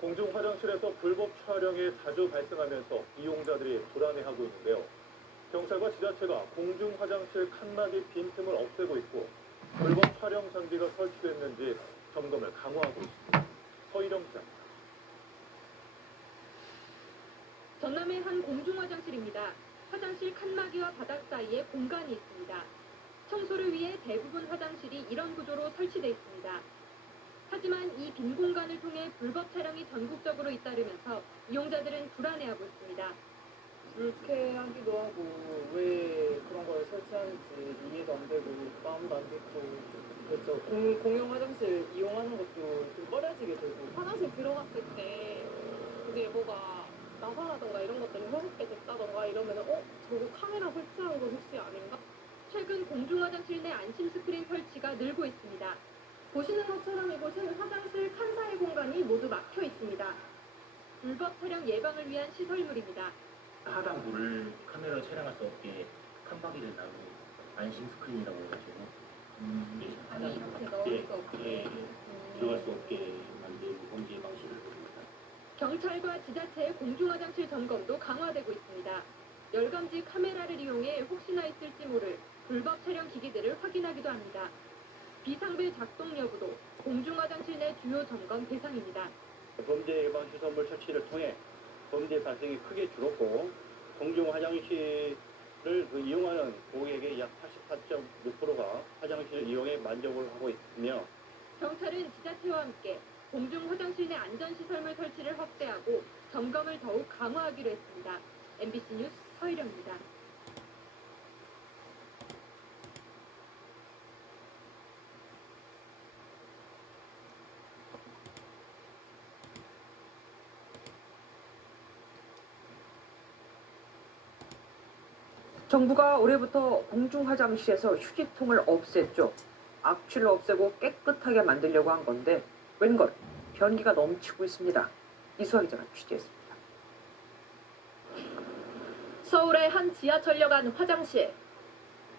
공중 화장실에서 불법 촬영이 자주 발생하면서 이용자들이 불안해하고 있는데요. 경찰과 지자체가 공중 화장실 칸막이 빈틈을 없애고 있고 불법 촬영 장비가 설치됐는지 점검을 강화하고 있습니다. 서희령 기자입니다. 전남의 한 공중 화장실입니다. 화장실 칸막이와 바닥 사이에 공간이 있습니다. 청소를 위해 대부분 화장실이 이런 구조로 설치돼 있습니다. 하지만 이 빈 공간을 통해 불법 촬영이 전국적으로 잇따르면서 이용자들은 불안해하고 있습니다. 불쾌하기도 하고 왜 그런 걸 설치하는지 이해도 안 되고 마음도 안 좋고 그렇죠. 공용 화장실 이용하는 것도 좀 꺼려지게 되고 화장실 들어갔을 때 이제 뭐가 나사라던가 이런 것들이 허겁게 됐다던가 이러면 저거 카메라 설치한 거 혹시 아닌가? 최근 공중 화장실 내 안심 스크린 설치가 늘고 있습니다. 보시는 것처럼 이곳은 화장실 칸 사이 공간이 모두 막혀 있습니다. 불법 촬영 예방을 위한 시설물입니다. 하단부를 카메라로 촬영할 수 없게 칸막이를 나누고 안심 스크린이라고 해가지고 안에 이렇게 넣을 수 없게. 들어갈 수 없게 만든 범죄 방식을 보입니다. 경찰과 지자체의 공중 화장실 점검도 강화되고 있습니다. 열감지 카메라를 이용해 혹시나 있을지 모를 불법 촬영 기기들을 확인하기도 합니다. 비상벨 작동 여부도 공중 화장실 내 주요 점검 대상입니다. 범죄 예방 시설물 설치를 통해 범죄 발생이 크게 줄었고 공중 화장실을 이용하는 고객의 약 84.6%가 화장실 이용에 만족을 하고 있으며 경찰은 지자체와 함께 공중 화장실 내 안전시설물 설치를 확대하고 점검을 더욱 강화하기로 했습니다. MBC 뉴스 서희령입니다. 정부가 올해부터 공중 화장실에서 휴지통을 없앴죠. 악취를 없애고 깨끗하게 만들려고 한 건데 웬걸 변기가 넘치고 있습니다. 이수아 기자가 취재했습니다. 서울의 한 지하철역 안 화장실.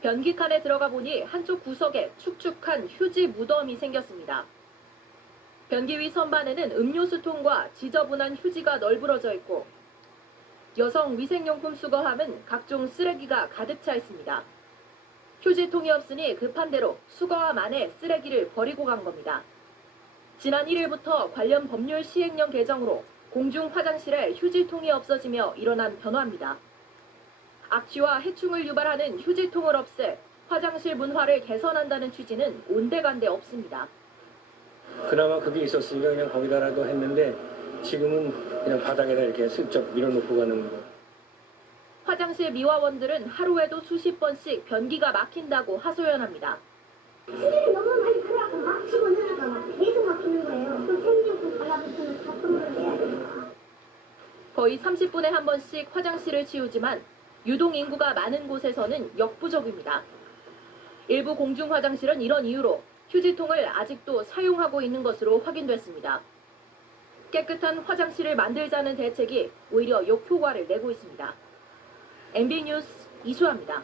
변기 칸에 들어가 보니 한쪽 구석에 축축한 휴지 무덤이 생겼습니다. 변기 위 선반에는 음료수통과 지저분한 휴지가 널브러져 있고 여성 위생용품 수거함은 각종 쓰레기가 가득 차 있습니다. 휴지통이 없으니 급한 대로 수거함 안에 쓰레기를 버리고 간 겁니다. 지난 1일부터 관련 법률 시행령 개정으로 공중 화장실에 휴지통이 없어지며 일어난 변화입니다. 악취와 해충을 유발하는 휴지통을 없애 화장실 문화를 개선한다는 취지는 온데간데 없습니다. 그나마 그게 있었으니까 그냥 거기다라도 했는데 지금은 그냥 바닥에다 이렇게 슬쩍 밀어놓고 가는 거. 화장실 미화원들은 하루에도 수십 번씩 변기가 막힌다고 하소연합니다. 수질이 너무 많이 들어가고 막히고 늘어가 계속 막히는 거예요. 또 생기고 달라붙으면 작동을 해야 돼요. 거의 30분에 한 번씩 화장실을 치우지만 유동 인구가 많은 곳에서는 역부족입니다. 일부 공중 화장실은 이런 이유로 휴지통을 아직도 사용하고 있는 것으로 확인됐습니다. 깨끗한 화장실을 만들자는 대책이 오히려 역효과를 내고 있습니다. MB 뉴스 이수아입니다.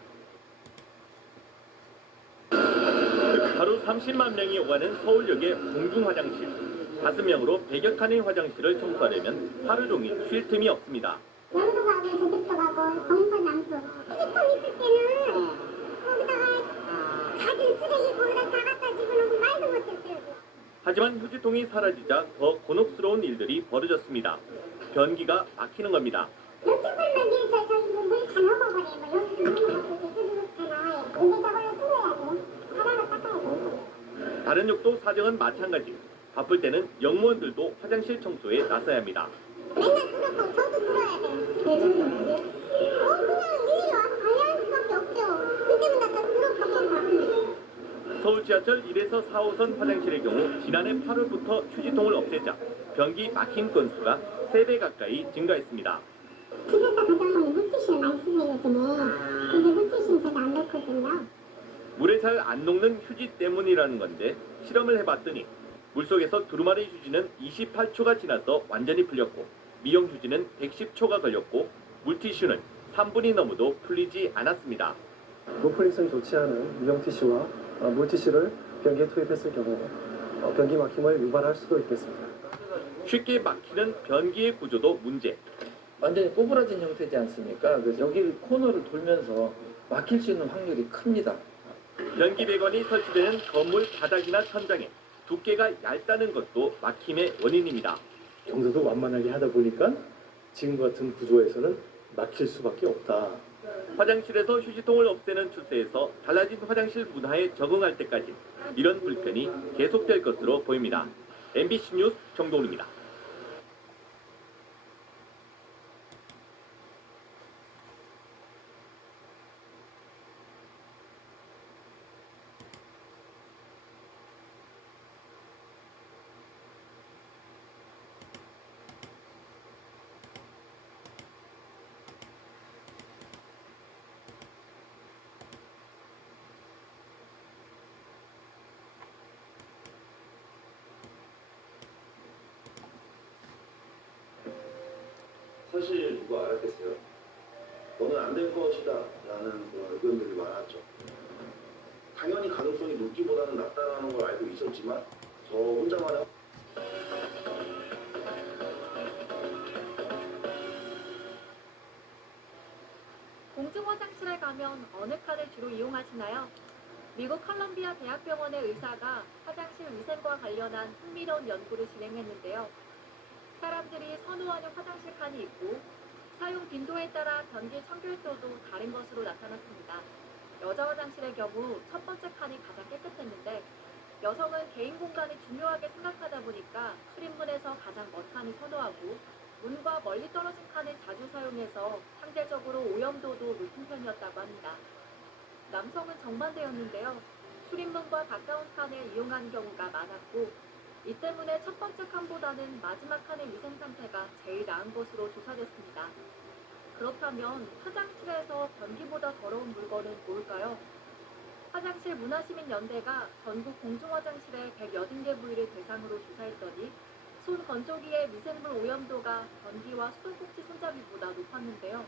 하루 30만 명이 오가는 서울역의 공중 화장실. 5명으로 100여 칸의 화장실을 청소하려면 하루 종일 쉴 틈이 없습니다. 여기도 가고 저기도 가고 정선 남수 휴지통 있을 때는 거기다가 가진 쓰레기 거기다 다 갖다 집어넣고 말도 못했어요. 하지만 휴지통이 사라지자 더 곤혹스러운 일들이 벌어졌습니다. 변기가 막히는 겁니다. 이렇게 풀면 이제 저기 물다 넘어버려요. 뭐 여기서 넘어가고 저기서 다 나와요. 근데 저걸로 뚫어야 돼요. 바닥을 닦아야 돼요. 다른 역도 사정은 마찬가지. 바쁠 때는 영무원들도 화장실 청소에 나서야 합니다. 맨날 그렇고 저도 들어야 돼요. 왜 그러는지? 그냥 일일이 와서 관리하는 수밖에 없죠. 그 때문에 나 들어가면 서울 지하철 1에서 4호선 화장실의 경우 지난해 8월부터 휴지통을 없애자 변기 막힌 건수가 3배 가까이 증가했습니다. 집에서 가져오는 물티슈를 많이 쓰세요 요즘에. 근데 물티슈는 제가 안 넣거든요. 물에 잘 안 녹는 휴지 때문이라는 건데 실험을 해봤더니 물속에서 두루마리 휴지는 28초가 지나서 완전히 풀렸고 미용 휴지는 110초가 걸렸고 물티슈는 3분이 넘어도 풀리지 않았습니다. 노플릭성이 좋지 않은 미용 티슈와 물티슈를 변기에 투입했을 경우 변기 막힘을 유발할 수도 있겠습니다. 쉽게 막히는 변기의 구조도 문제. 완전히 꼬부라진 형태지 않습니까? 그래서 여기 코너를 돌면서 막힐 수 있는 확률이 큽니다. 변기 배관이 설치되는 건물 바닥이나 천장에 두께가 얇다는 것도 막힘의 원인입니다. 경사도 완만하게 하다 보니까 지금 같은 구조에서는 막힐 수밖에 없다. 화장실에서 휴지통을 없애는 추세에서 달라진 화장실 문화에 적응할 때까지 이런 불편이 계속될 것으로 보입니다. MBC 뉴스 정동훈입니다. 사실 누가 알았겠어요? 너는 안 될 것이다 라는 그런 의견들이 많았죠. 당연히 가능성이 높기보다는 낮다는 걸 알고 있었지만 저 혼자만의 공중 화장실에 가면 어느 칸을 주로 이용하시나요? 미국 컬럼비아 대학병원의 의사가 화장실 위생과 관련한 흥미로운 연구를 진행했는데요. 사람들이 선호하는 화장실 칸이 있고 사용 빈도에 따라 변기 청결도도 다른 것으로 나타났습니다. 여자 화장실의 경우 첫 번째 칸이 가장 깨끗했는데 여성은 개인 공간을 중요하게 생각하다 보니까 출입문에서 가장 먼 칸을 선호하고 문과 멀리 떨어진 칸을 자주 사용해서 상대적으로 오염도도 높은 편이었다고 합니다. 남성은 정반대였는데요. 출입문과 가까운 칸을 이용하는 경우가 많았고 이 때문에 첫 번째 칸보다는 마지막 칸의 위생 상태가 제일 나은 것으로 조사됐습니다. 그렇다면 화장실에서 변기보다 더러운 물건은 뭘까요? 화장실 문화시민연대가 전국 공중화장실의 180개 부위를 대상으로 조사했더니 손 건조기의 미생물 오염도가 변기와 수도꼭지 손잡이보다 높았는데요.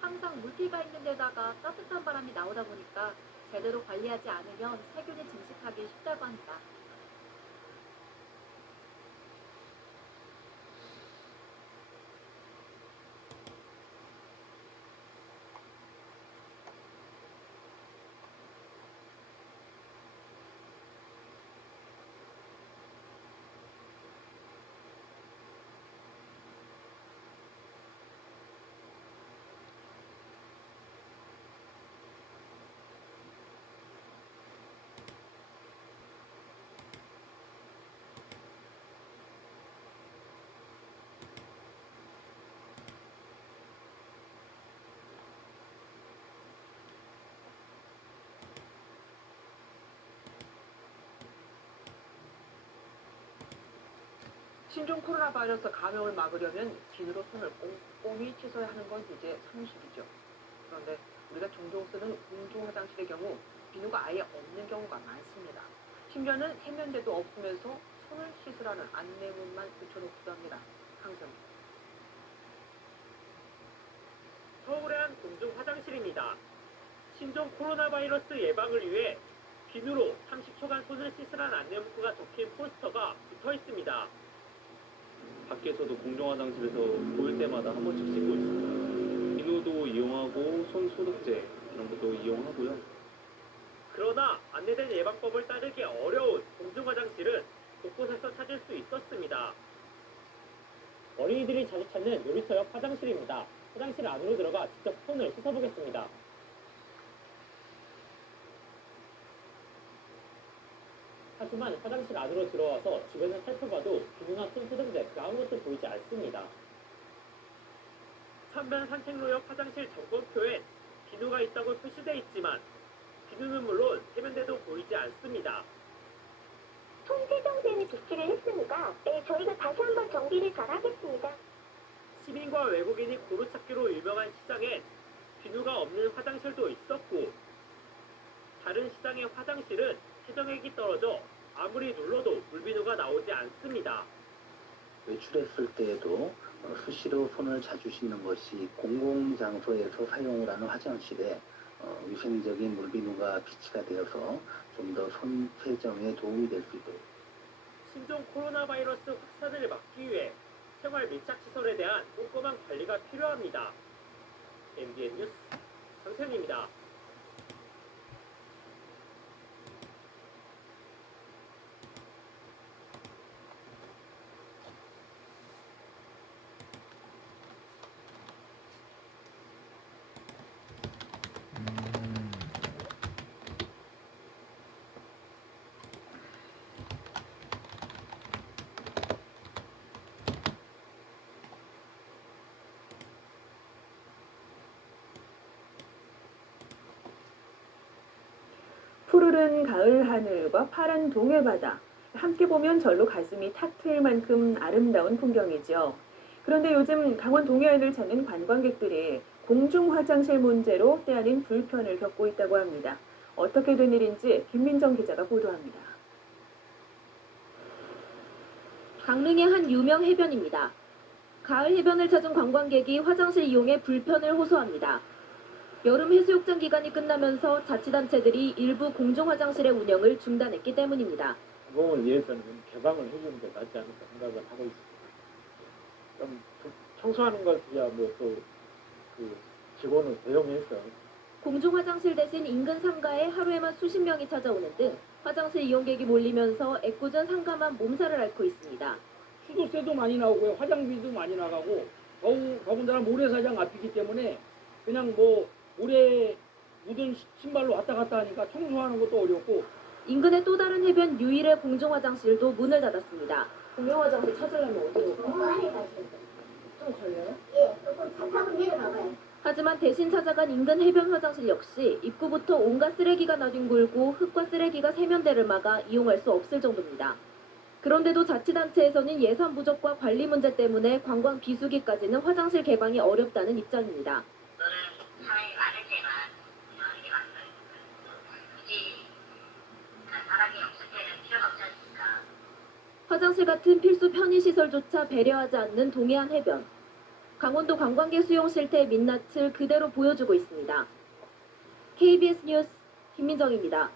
항상 물기가 있는 데다가 따뜻한 바람이 나오다 보니까 제대로 관리하지 않으면 세균이 증식하기 쉽다고 합니다. 신종 코로나 바이러스 감염을 막으려면 비누로 손을 꼼꼼히 씻어야 하는 건 이제 상식이죠. 그런데 우리가 종종 쓰는 공중 화장실의 경우 비누가 아예 없는 경우가 많습니다. 심지어는 세면대도 없으면서 손을 씻으라는 안내문만 붙여놓기도 합니다. 항상 서울의 한 공중 화장실입니다. 신종 코로나 바이러스 예방을 위해 비누로 30초간 손을 씻으라는 안내 문구가 적힌 포스터가 붙어 있습니다. 밖에서도 공중 화장실에서 보일 때마다 한 번씩 씻고 있습니다. 비누도 이용하고 손 소독제 이런 것도 이용하고요. 그러나 안내된 예방법을 따르기 어려운 공중 화장실은 곳곳에서 찾을 수 있었습니다. 어린이들이 자주 찾는 놀이터역 화장실입니다. 화장실 안으로 들어가 직접 손을 씻어보겠습니다. 하지만 화장실 안으로 들어와서 주변을 살펴봐도 비누나 손 소독제 그 아무것도 보이지 않습니다. 천변 산책로역 화장실 점검표엔 비누가 있다고 표시돼 있지만 비누는 물론 세면대도 보이지 않습니다. 손 세정제는 비치를 했으니까 저희가 다시 한번 정비를 잘 하겠습니다. 시민과 외국인이 고루 찾기로 유명한 시장엔 비누가 없는 화장실도 있었고 다른 시장의 화장실은 세정액이 떨어져 아무리 눌러도 물비누가 나오지 않습니다. 외출했을 때에도 수시로 손을 자주 씻는 것이 공공장소에서 사용을 하는 화장실에 위생적인 물비누가 비치가 되어서 좀 더 손 세정에 도움이 될 수 있도록 신종 코로나 바이러스 확산을 막기 위해 생활 밀착 시설에 대한 꼼꼼한 관리가 필요합니다. MBN 뉴스 강세훈입니다. 푸르른 가을 하늘과 파란 동해바다, 함께 보면 절로 가슴이 탁 트일 만큼 아름다운 풍경이죠. 그런데 요즘 강원 동해안을 찾는 관광객들이 공중 화장실 문제로 때 아닌 불편을 겪고 있다고 합니다. 어떻게 된 일인지 김민정 기자가 보도합니다. 강릉의 한 유명 해변입니다. 가을 해변을 찾은 관광객이 화장실 이용에 불편을 호소합니다. 여름 해수욕장 기간이 끝나면서 자치단체들이 일부 공중 화장실의 운영을 중단했기 때문입니다. 공공을 위해서는 개방을 해주는 게 낫지 않을까 생각을 하고 있습니다. 좀 청소하는 것이야 뭐또 그 직원을 배용해서 공중 화장실 대신 인근 상가에 하루에만 수십 명이 찾아오는 등 화장실 이용객이 몰리면서 애꿎은 상가만 몸살을 앓고 있습니다. 수도세도 많이 나오고요. 화장비도 많이 나가고 더군다나 모래사장 앞이기 때문에 그냥 뭐 모래 묻은 신발로 왔다 갔다 하니까 청소하는 것도 어렵고. 인근의 또 다른 해변 유일의 공중 화장실도 문을 닫았습니다. 공용 화장실 찾으려면 어디로 가요? 좀 걸려요? 예, 조금 차 타고 내려가봐요. 하지만 대신 찾아간 인근 해변 화장실 역시 입구부터 온갖 쓰레기가 나뒹굴고 흙과 쓰레기가 세면대를 막아 이용할 수 없을 정도입니다. 그런데도 자치단체에서는 예산 부족과 관리 문제 때문에 관광 비수기까지는 화장실 개방이 어렵다는 입장입니다. 사람이 많을 때만 운영하는 게 맞아요. 굳이 사람이 없을 때는 필요가 없지 않습니까? 화장실 같은 필수 편의시설조차 배려하지 않는 동해안 해변. 강원도 관광객 수용 실태의 민낯을 그대로 보여주고 있습니다. KBS 뉴스 김민정입니다.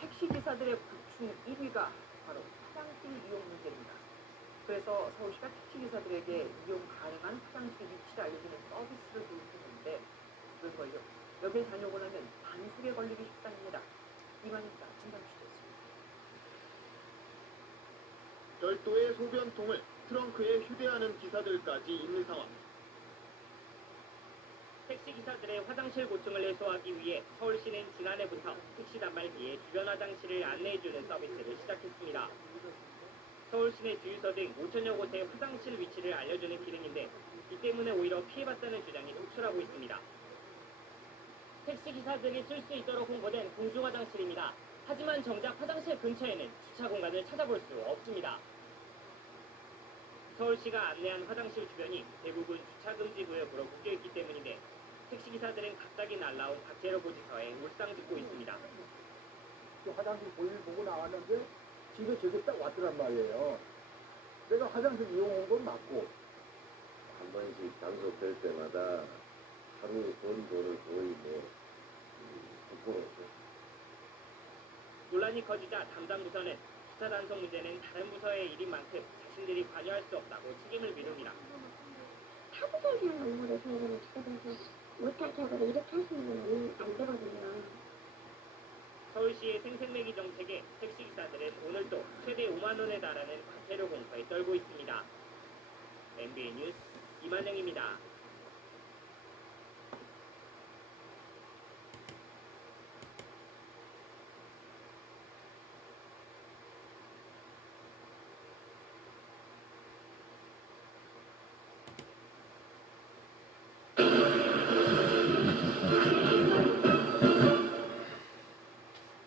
택시 기사들의 부추 1위가 바로 화장실 이용 문제입니다. 그래서 서울시가 택시 기사들에게 이용 가능한 화장실 위치를 알려주는 서비스를 도입했는데 그걸요. 여길 다녀오고 나면 단속에 걸리기 쉽답니다. 이만입니다. 진단 취재했습니다. 별도의 소변통을 트렁크에 휴대하는 기사들까지 있는 상황. 택시기사들의 화장실 고충을 해소하기 위해 서울시는 지난해부터 택시 단말기에 주변 화장실을 안내해주는 서비스를 시작했습니다. 서울시내 주유소 등 5천여 곳의 화장실 위치를 알려주는 기능인데 이 때문에 오히려 피해봤다는 주장이 속출하고 있습니다. 택시기사들이 쓸 수 있도록 홍보된 공중화장실입니다. 하지만 정작 화장실 근처에는 주차 공간을 찾아볼 수 없습니다. 서울시가 안내한 화장실 주변이 대부분 주차금지 구역으로 묶여있기 때문인데 택시기사들은 갑자기 날라온 과태료 고지서에 울상짓고 있습니다. 화장실 볼일 보고 나왔는데 집에 저기 딱 왔더란 말이에요. 내가 화장실 이용한 건 맞고. 한 번씩 단속될 때마다 하루 번 돈을 거의 뭐 9%. 논란이 커지자 담당 부서는 주차 단속 문제는 다른 부서의 일인 만큼 자신들이 관여할 수 없다고 책임을 미룹니다. 타부적인 업무를 저희들은 주차장에서 못하게 하고 이렇게 하시는 건 안 되거든요. 서울시의 생색내기 정책에 택시기사들은 오늘도 최대 5만 원에 달하는 과태료 공포에 떨고 있습니다. MBN 뉴스 이만영입니다.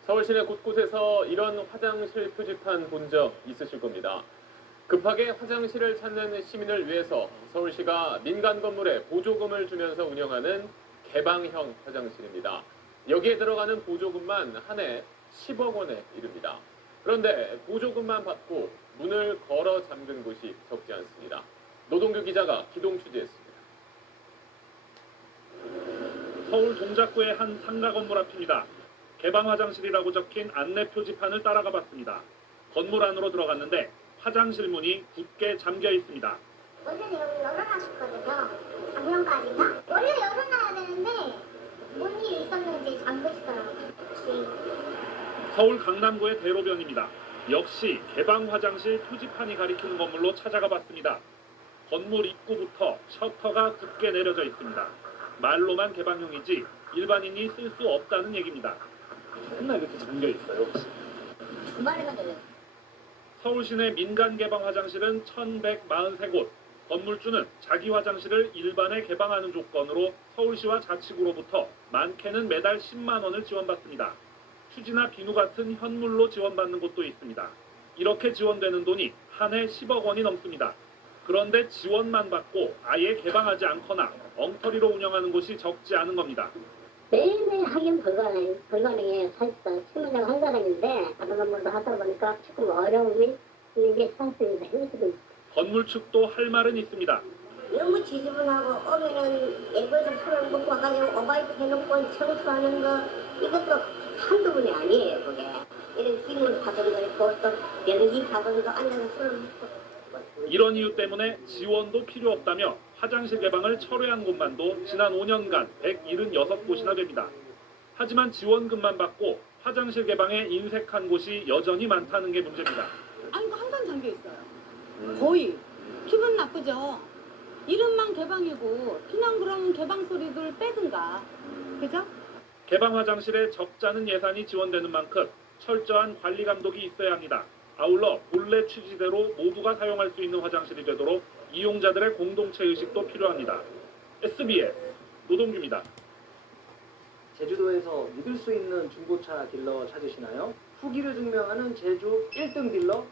서울 시내 곳곳에서 이런 화장실 표지판 본 적 있으실 겁니다. 급하게 화장실을 찾는 시민을 위해서 서울시가 민간 건물에 보조금을 주면서 운영하는 개방형 화장실입니다. 여기에 들어가는 보조금만 한 해 10억 원에 이릅니다. 그런데 보조금만 받고 문을 걸어 잠근 곳이 적지 않습니다. 노동규 기자가 기동 취재했습니다. 서울 동작구의 한 상가 건물 앞입니다. 개방 화장실이라고 적힌 안내 표지판을 따라가 봤습니다. 건물 안으로 들어갔는데 화장실 문이 굳게 잠겨 있습니다. 원래는 여기 열어놨었거든요. 작년까지인가? 원래 열어놔야 되는데 뭔 일이 있었는지 잠그시더라고요. 서울 강남구의 대로변입니다. 역시 개방 화장실 표지판이 가리키는 건물로 찾아가 봤습니다. 건물 입구부터 셔터가 굳게 내려져 있습니다. 말로만 개방형이지 일반인이 쓸 수 없다는 얘기입니다. 맨날 이렇게 잠겨 있어요. 주말에만 열려요. 서울 시내 민간 개방 화장실은 1,143곳. 건물주는 자기 화장실을 일반에 개방하는 조건으로 서울시와 자치구로부터 많게는 매달 10만 원을 지원받습니다. 휴지나 비누 같은 현물로 지원받는 곳도 있습니다. 이렇게 지원되는 돈이 한 해 10억 원이 넘습니다. 그런데 지원만 받고 아예 개방하지 않거나 엉터리로 운영하는 곳이 적지 않은 겁니다. 매일매일 하긴 불가능해요. 사실상 실무자가 한 사람인데 다른 건물도 하다 보니까 조금 어려움이 있는 게 사실입니다. 힘들어요. 건물 측도 할 말은 있습니다. 너무 지저분하고 오면은 예부에서 손을 먹고 와가지고 오바이트 해놓고 청소하는 거 이것도 한두 분이 아니에요. 그게 이런 기물 받은 거 있고 또 연기 받은 거 앉아서 손을 먹고 이런 이유 때문에 지원도 필요 없다며 화장실 개방을 철회한 곳만도 지난 5년간 176곳이나 됩니다. 하지만 지원금만 받고 화장실 개방에 인색한 곳이 여전히 많다는 게 문제입니다. 아니 이거 항상 잠겨 있어요. 거의. 기분 나쁘죠? 이름만 개방이고 그냥 그런 개방 소리들 빼든가. 그죠? 개방 화장실에 적잖은 예산이 지원되는 만큼 철저한 관리 감독이 있어야 합니다. 아울러 본래 취지대로 모두가 사용할 수 있는 화장실이 되도록 이용자들의 공동체 의식도 필요합니다. SBS 노동규입니다. 제주도에서 믿을 수 있는 중고차 딜러 찾으시나요? 후기를 증명하는 제주 1등 딜러?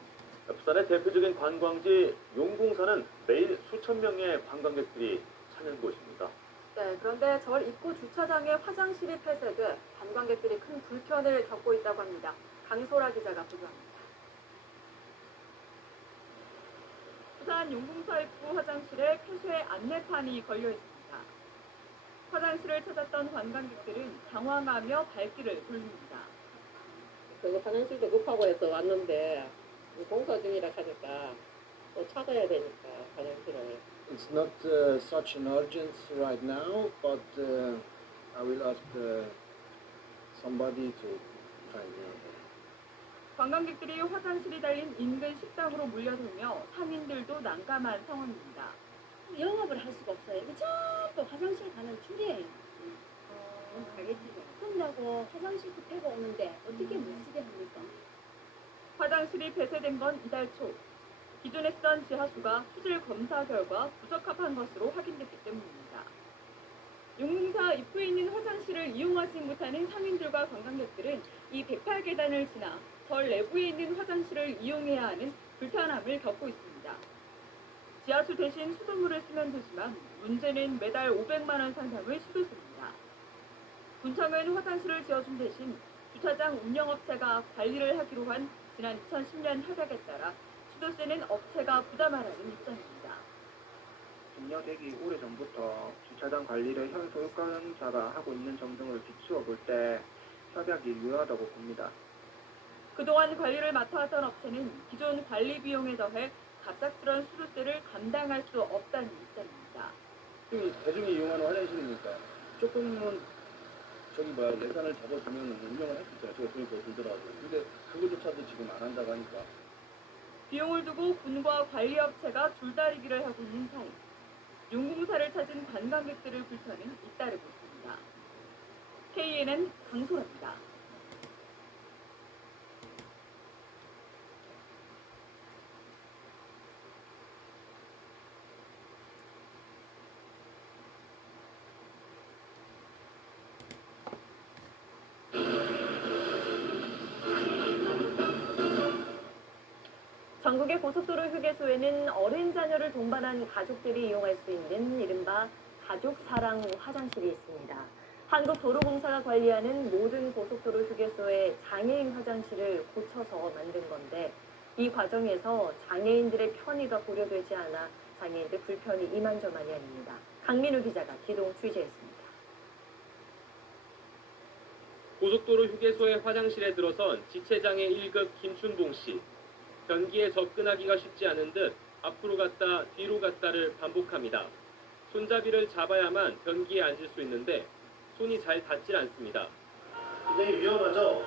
부산의 대표적인 관광지 용궁산은 매일 수천 명의 관광객들이 찾는 곳입니다. 네, 그런데 절 입구 주차장에 화장실이 폐쇄돼 관광객들이 큰 불편을 겪고 있다고 합니다. 강소라 기자가 보도합니다. 부산 용궁사 입구 화장실에 폐쇄 안내판이 걸려 있습니다. 화장실을 찾았던 관광객들은 당황하며 발길을 돌립니다. 그 화장실도 급하고 해서 왔는데 공사 중이라 하니까 또 찾아야 되니까 화장실을. It's not such an urgency right now, but I will ask somebody to find me. 관광객들이 화장실이 달린 인근 식당으로 몰려들며 상인들도 난감한 상황입니다. 영업을 할 수가 없어요. 이게 전부 화장실 가는 줄이에요. 끝나고 화장실 급해고 오는데 어떻게 못 쓰게 합니까? 화장실이 폐쇄된 건 이달 초. 기존에 쓰던 지하수가 수질 검사 결과 부적합한 것으로 확인됐기 때문입니다. 용궁사 입구에 있는 화장실을 이용하지 못하는 상인들과 관광객들은 이 108계단을 지나 절 내부에 있는 화장실을 이용해야 하는 불편함을 겪고 있습니다. 지하수 대신 수돗물을 쓰면 되지만 문제는 매달 500만 원 상당의 수도세입니다. 군청은 화장실을 지어준 대신 주차장 운영업체가 관리를 하기로 한 지난 2010년 협약에 따라 수도세는 업체가 부담하라는 입장입니다. 증여되기 오래전부터 주차장 관리를 현 소유권자가 하고 있는 점 등을 비추어 볼 때 협약이 유효하다고 봅니다. 그동안 관리를 맡아왔던 업체는 기존 관리 비용에 더해 갑작스런 수수료를 감당할 수 없다는 입장입니다. 대중이 이용하는 화장실이니까 조금은 예산을 잡아주면 운영을 할 수 있잖아요. 제가 돈이 더 들더라고요. 근데 그거조차도 지금 안 한다고 하니까. 비용을 두고 군과 관리업체가 줄다리기를 하고 있는 사이 용궁사를 찾은 관광객들의 불편은 잇따르고 있습니다. KNN 강소라입니다. 전국의 고속도로 휴게소에는 어린 자녀를 동반한 가족들이 이용할 수 있는 이른바 가족사랑 화장실이 있습니다. 한국도로공사가 관리하는 모든 고속도로 휴게소의 장애인 화장실을 고쳐서 만든 건데 이 과정에서 장애인들의 편의가 고려되지 않아 장애인들 불편이 이만저만이 아닙니다. 강민우 기자가 기동 취재했습니다. 고속도로 휴게소의 화장실에 들어선 지체장애 1급 김춘봉 씨. 변기에 접근하기가 쉽지 않은 듯 앞으로 갔다 뒤로 갔다를 반복합니다. 손잡이를 잡아야만 변기에 앉을 수 있는데 손이 잘 닿질 않습니다. 굉장히 위험하죠?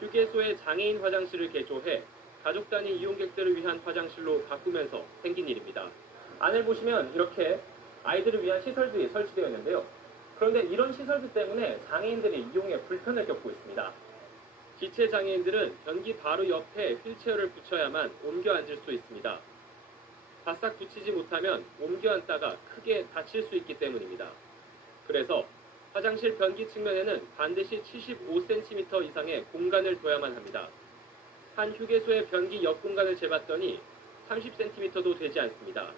휴게소의 장애인 화장실을 개조해 가족 단위 이용객들을 위한 화장실로 바꾸면서 생긴 일입니다. 안을 보시면 이렇게 아이들을 위한 시설들이 설치되어 있는데요. 그런데 이런 시설들 때문에 장애인들이 이용에 불편을 겪고 있습니다. 지체 장애인들은 변기 바로 옆에 휠체어를 붙여야만 옮겨 앉을 수 있습니다. 바싹 붙이지 못하면 옮겨 앉다가 크게 다칠 수 있기 때문입니다. 그래서 화장실 변기 측면에는 반드시 75cm 이상의 공간을 둬야만 합니다. 한 휴게소의 변기 옆 공간을 재봤더니 30cm도 되지 않습니다.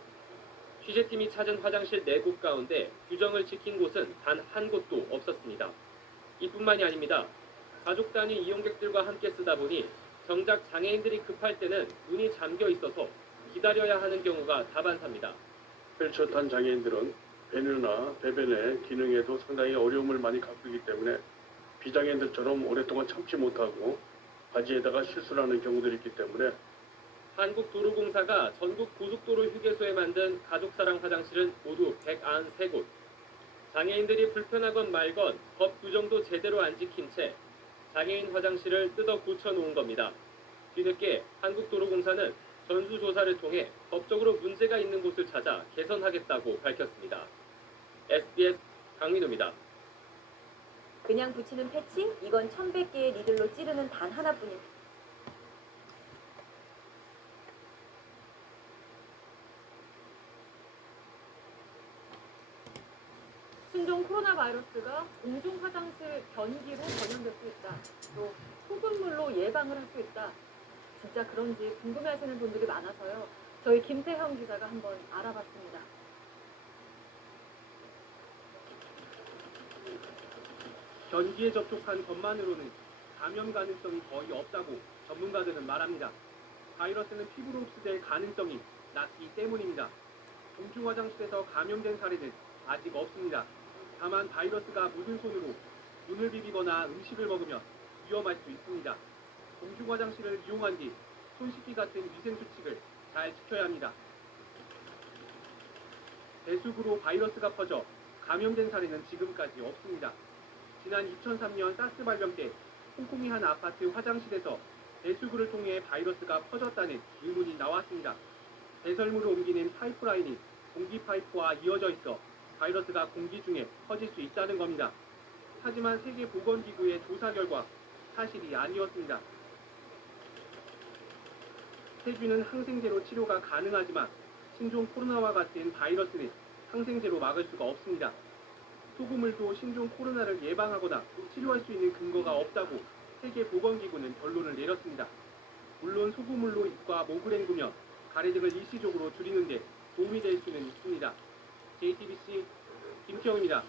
취재팀이 찾은 화장실 4곳 가운데 규정을 지킨 곳은 단 한 곳도 없었습니다. 이뿐만이 아닙니다. 가족 단위 이용객들과 함께 쓰다 보니 정작 장애인들이 급할 때는 문이 잠겨 있어서 기다려야 하는 경우가 다반사입니다. 휠체어 탄 장애인들은 배뇨나 배변의 기능에도 상당히 어려움을 많이 갖고 있기 때문에 비장애인들처럼 오랫동안 참지 못하고 바지에다가 실수를 하는 경우들이 있기 때문에 한국도로공사가 전국 고속도로 휴게소에 만든 가족사랑 화장실은 모두 193곳. 장애인들이 불편하건 말건 법 규정도 제대로 안 지킨 채 장애인 화장실을 뜯어 고쳐놓은 겁니다. 뒤늦게 한국도로공사는 전수조사를 통해 법적으로 문제가 있는 곳을 찾아 개선하겠다고 밝혔습니다. SBS 강민호입니다. 그냥 붙이는 패치? 이건 1100개의 니들로 찌르는 단 하나뿐입니다. 신종 코로나 바이러스가 공중 화장실 변기로 전염될 수 있다. 또 소금물로 예방을 할 수 있다. 진짜 그런지 궁금해하시는 분들이 많아서요. 저희 김태형 기자가 한번 알아봤습니다. 변기에 접촉한 것만으로는 감염 가능성이 거의 없다고 전문가들은 말합니다. 바이러스는 피부로 흡수될 가능성이 낮기 때문입니다. 공중 화장실에서 감염된 사례는 아직 없습니다. 다만 바이러스가 묻은 손으로 눈을 비비거나 음식을 먹으면 위험할 수 있습니다. 공중 화장실을 이용한 뒤 손 씻기 같은 위생 수칙을 잘 지켜야 합니다. 배수구로 바이러스가 퍼져 감염된 사례는 지금까지 없습니다. 지난 2003년 사스 발병 때 홍콩의 한 아파트 화장실에서 배수구를 통해 바이러스가 퍼졌다는 의문이 나왔습니다. 배설물을 옮기는 파이프라인이 공기 파이프와 이어져 있어 바이러스가 공기 중에 퍼질 수 있다는 겁니다. 하지만 세계보건기구의 조사 결과 사실이 아니었습니다. 세균은 항생제로 치료가 가능하지만 신종 코로나와 같은 바이러스는 항생제로 막을 수가 없습니다. 소금물도 신종 코로나를 예방하거나 치료할 수 있는 근거가 없다고 세계보건기구는 결론을 내렸습니다. 물론 소금물로 입과 목을 헹구며 가래 등을 일시적으로 줄이는 데 도움이 될 수는 있습니다. JTBC 김태형입니다.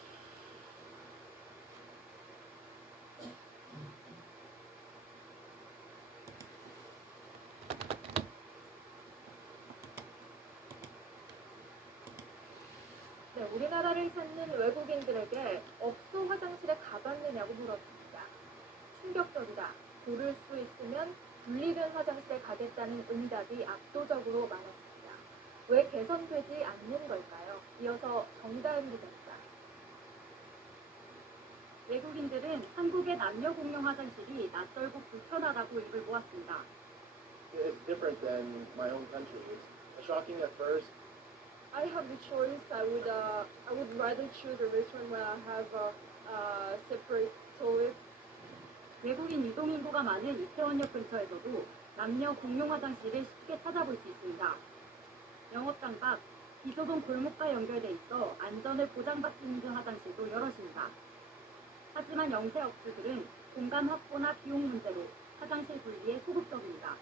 네, 우리나라를 찾는 외국인들에게 업소 화장실에 가봤느냐고 물었습니다. 충격적이다. 고를 수 있으면 분리된 화장실에 가겠다는 응답이 압도적으로 많았습니다. 왜 개선되지 않는 걸까요? 이어서 정다은 기자입니다. 외국인들은 한국의 남녀 공용 화장실이 낯설고 불편하다고 입을 모았습니다. It's different than my own country. It's shocking at first. I have the choice. I would rather choose a restaurant where I have a separate toilet. 외국인 유동인구가 많은 이태원역 근처에서도 남녀 공용 화장실을 쉽게 찾아볼 수 있습니다. 영업장 밖 비좁은 골목과 연결돼 있어 안전을 보장받기 힘든 화장실도 여럿입니다. 하지만 영세업주들은 공간 확보나 비용 문제로 화장실 분리에 소극적입니다.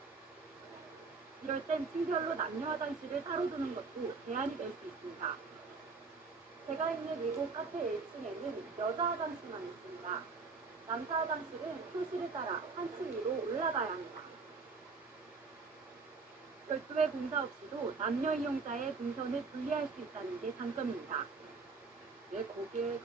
이럴 땐 층별로 남녀 화장실을 따로 두는 것도 대안이 될 수 있습니다. 제가 있는 이곳 카페 1층에는 여자 화장실만 있습니다. 남자 화장실은 표시를 따라 한 층 위로 올라가야 합니다. 별도의 공사 없이도 남녀 이용자의 동선을 분리할 수 있다는 게 장점입니다. 내 고객을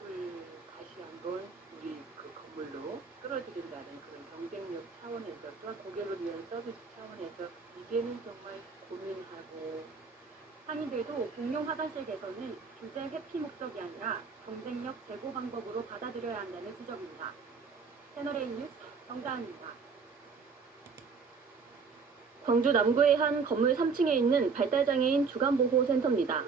다시 한번 우리 그 건물로 끌어들인다는 그런 경쟁력 차원에서 또한 고객을 위한 서비스 차원에서 이제는 정말 고민하고 상인들도 공용 화장실 개선은 규제 회피 목적이 아니라 경쟁력 제고 방법으로 받아들여야 한다는 지적입니다. 채널A 뉴스 정다은입니다. 광주 남구의 한 건물 3층에 있는 발달장애인 주간보호센터입니다.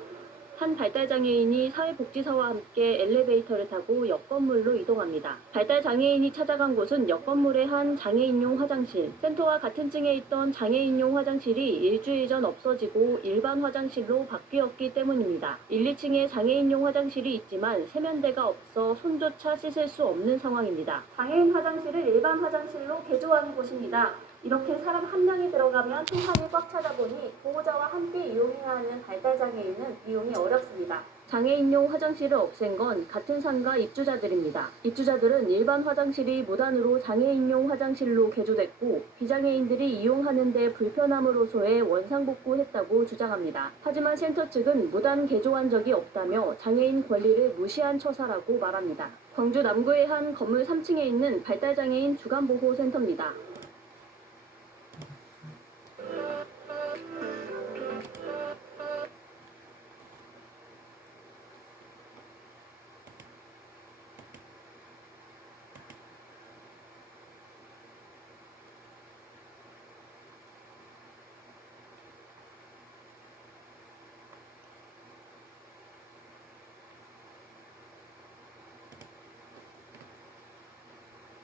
한 발달장애인이 사회복지사와 함께 엘리베이터를 타고 옆 건물로 이동합니다. 발달장애인이 찾아간 곳은 옆 건물의 한 장애인용 화장실. 센터와 같은 층에 있던 장애인용 화장실이 일주일 전 없어지고 일반 화장실로 바뀌었기 때문입니다. 1, 2층에 장애인용 화장실이 있지만 세면대가 없어 손조차 씻을 수 없는 상황입니다. 장애인 화장실을 일반 화장실로 개조한 곳입니다. 이렇게 사람 한 명이 들어가면 한 칸이 꽉 차다 보니 보호자와 함께 이용해야 하는 발달장애인은 이용이 어렵습니다. 장애인용 화장실을 없앤 건 같은 상가 입주자들입니다. 입주자들은 일반 화장실이 무단으로 장애인용 화장실로 개조됐고 비장애인들이 이용하는 데 불편함으로써의 원상복구했다고 주장합니다. 하지만 센터 측은 무단 개조한 적이 없다며 장애인 권리를 무시한 처사라고 말합니다. 광주 남구의 한 건물 3층에 있는 발달장애인 주간보호센터입니다.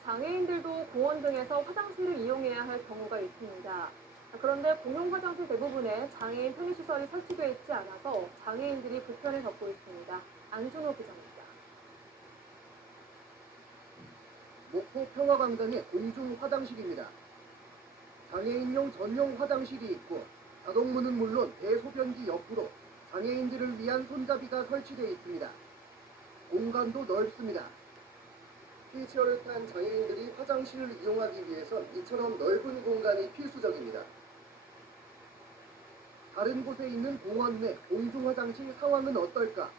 장애인들도 공원 등에서 화장실을 이용해야 할 경우가 있습니다. 그런데 공용 화장실 대부분에 장애인 편의시설이 설치되어 있지 않아서 장애인들이 불편을 겪고 있습니다. 안준호 기자입니다. 목포 평화광장의 공중 화장실입니다. 장애인용 전용 화장실이 있고 자동문은 물론 대소변기 옆으로 장애인들을 위한 손잡이가 설치되어 있습니다. 공간도 넓습니다. 휠체어를 탄 장애인들이 화장실을 이용하기 위해선 이처럼 넓은 공간이 필수적입니다. 다른 곳에 있는 공원 내 공중 화장실 상황은 어떨까?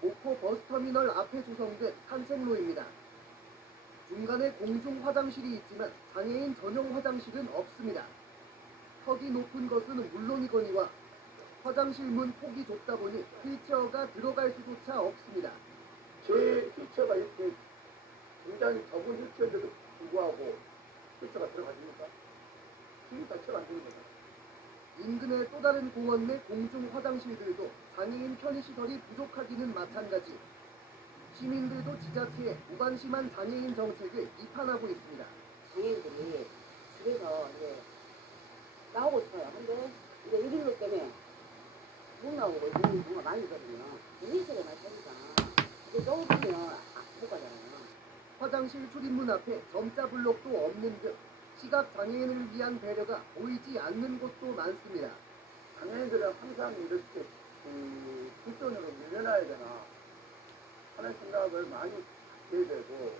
목포 버스터미널 앞에 조성된 산책로입니다. 중간에 공중 화장실이 있지만 장애인 전용 화장실은 없습니다. 턱이 높은 것은 물론이거니와 화장실 문 폭이 좁다 보니 휠체어가 들어갈 수조차 없습니다. 제 휠체어가 이렇게 굉장히 적은 휠체어인데도 불구하고 휠체어가 들어가십니까? 휠 자체가 안 되는 거죠. 인근의 또 다른 공원 내 공중 화장실들도 장애인 편의시설이 부족하기는 마찬가지. 시민들도 지자체의 무관심한 장애인 정책을 비판하고 있습니다. 장애인들이 그래서 이제 나오고 싶어요. 근데 이제 1인로 때문에 못 나오고 있는 경우가 많이 있거든요. 이미지를 맞추니까 이제 좁으면 못 가잖아요. 화장실 출입문 앞에 점자 블록도 없는 등 시각 장애인을 위한 배려가 보이지 않는 곳도 많습니다. 장애인들은 항상 이렇게 뒷돈으로 밀려나야 되나 하는 생각을 많이 갖게 되고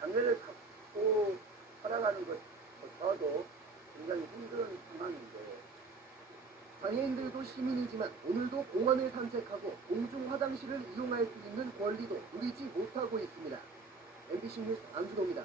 장애를 갖고 살아가는 것조차도 굉장히 힘든 상황인데 장애인들도 시민이지만 오늘도 공원을 산책하고 공중 화장실을 이용할 수 있는 권리도 누리지 못하고 있습니다. MBC 뉴스 안준호입니다.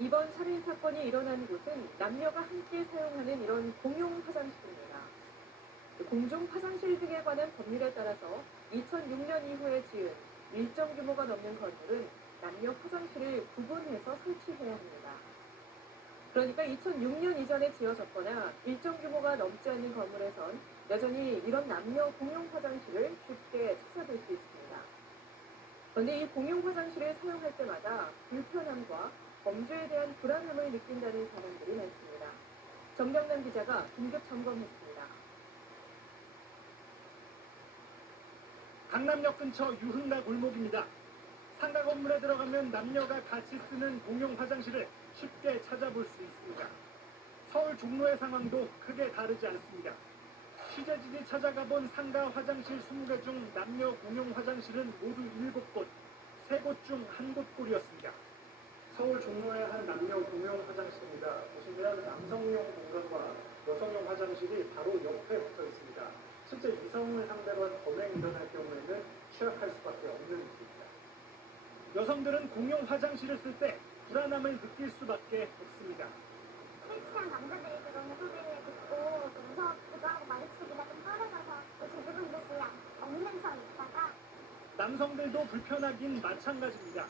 이번 살인 사건이 일어난 곳은 남녀가 함께 사용하는 이런 공용 화장실입니다. 공중 화장실 등에 관한 법률에 따라서 2006년 이후에 지은 일정 규모가 넘는 건물은 남녀 화장실을 구분해서 설치해야 합니다. 그러니까 2006년 이전에 지어졌거나 일정 규모가 넘지 않는 건물에선 여전히 이런 남녀 공용 화장실을 쉽게 찾아볼 수 있습니다. 그런데 이 공용 화장실을 사용할 때마다 불편함과 범죄에 대한 불안함을 느낀다는 사람들이 많습니다. 정경남 기자가 긴급 점검했습니다. 강남역 근처 유흥가 골목입니다. 상가 건물에 들어가면 남녀가 같이 쓰는 공용 화장실을 쉽게 찾아볼 수 있습니다. 서울 종로의 상황도 크게 다르지 않습니다. 취재진이 찾아가본 상가 화장실 20개 중 남녀 공용 화장실은 모두 7곳, 3곳 중 1곳꼴이었습니다. 서울 종로의 한 남녀 공용 화장실입니다. 보시면 남성용 공간과 여성용 화장실이 바로 옆에 붙어 있습니다. 실제 이성을 상대로 한 범행이 일어날 경우에는 취약할 수밖에 없는 일입니다. 여성들은 공용 화장실을 쓸 때 불안함을 느낄 수밖에 없습니다. 섹시한 남자들이 들어오는 소리를 듣고 좀 무서웠기도 하고 마주치기가 좀 꺼려져서 지금 듯이 없는 선 있다가 남성들도 불편하긴 마찬가지입니다.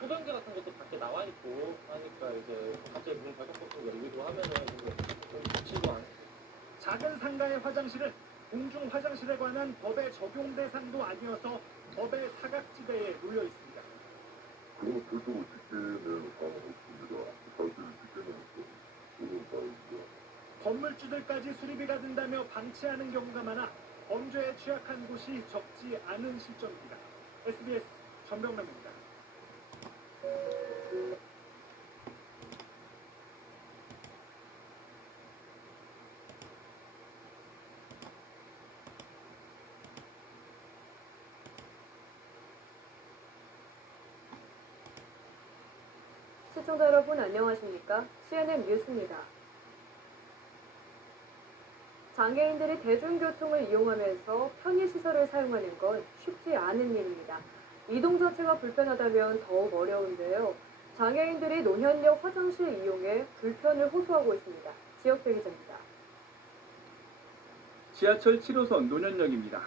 소변기 같은 것도 밖에 나와 있고 하니까 이제 갑자기 문 발칵 열기도 하면은 좀 좋지도 않고. 작은 상가의 화장실은 공중 화장실에 관한 법의 적용 대상도 아니어서 법의 사각지대에 놓여 있습니다. 그런 절대로 집계는 없습니다. 사실 집계는 그런 사입니다. 건물주들까지 수리비가 든다며 방치하는 경우가 많아 범죄에 취약한 곳이 적지 않은 실정입니다. SBS 전병남입니다. 시청자 여러분 안녕하십니까? CNN 뉴스입니다. 장애인들이 대중교통을 이용하면서 편의시설을 사용하는 건 쉽지 않은 일입니다. 이동 자체가 불편하다면 더욱 어려운데요. 장애인들이 노현역 화장실 이용에 불편을 호소하고 있습니다. 지역대 기자입니다. 지하철 7호선 노년역입니다.